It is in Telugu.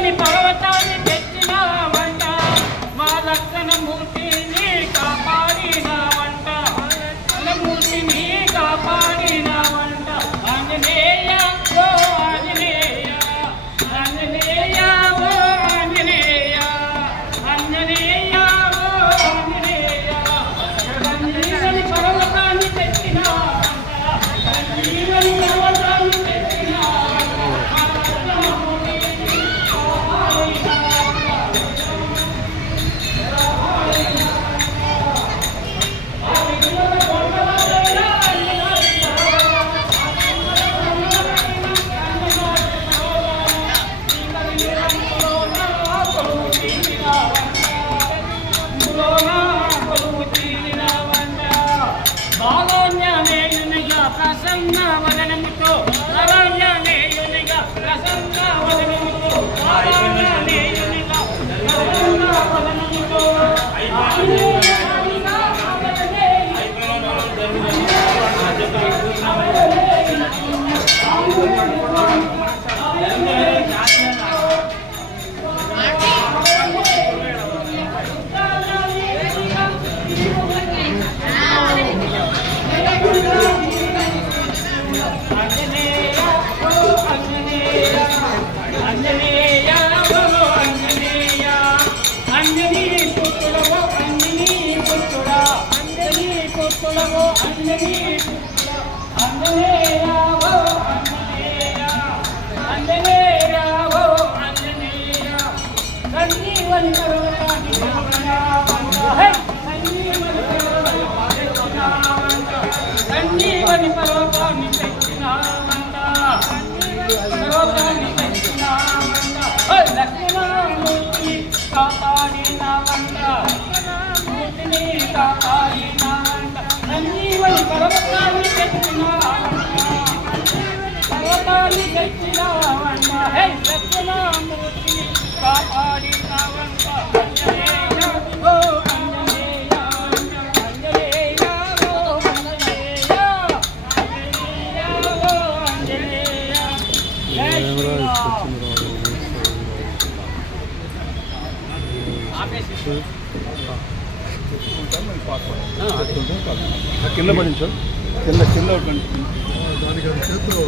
సంజీవని పర్వతాన్ని తెచ్చినావంట మా లక్షణ మూర్తిని కాపాడినావంట మూర్తిని కాపాడినావంట ఆంజనేయ ఓ ఆంజనేయ ఆంజనేయ ఓ ఆంజనేయ ఆంజనేయ ఓ ఆంజనేయ సంజీవని పర్వతాన్ని తెచ్చినావంట సంజీవని పర్వతాన్ని ప్రసన్న వదనముతో అరణ్యనేయునిగా ప్రసన్న వదనముతో అరణ్యనేయునిగా ప్రసన్న వదనముతో సంజీవని పర్వతాన్ని తెచ్చినావంట పర్వతాన్ని తెచ్చినావంట లక్ష్మణమూర్తిని కాపాడినావంట మూర్తిని కాపాడినావంట సంజీవని పర్వతాన్ని తెచ్చినావంట పర్వతాన్ని తెచ్చినావంట లక్ష్మణమూర్తిని కాపాడినావంట అంజనేయ ఓ అంజనేయ అంజనేయ ఓ అంజనేయ అంజనేయ ఓ అంజనేయ జై శ్రీరామ్. కింద పడించు కింద కింద దానికి చేతిలో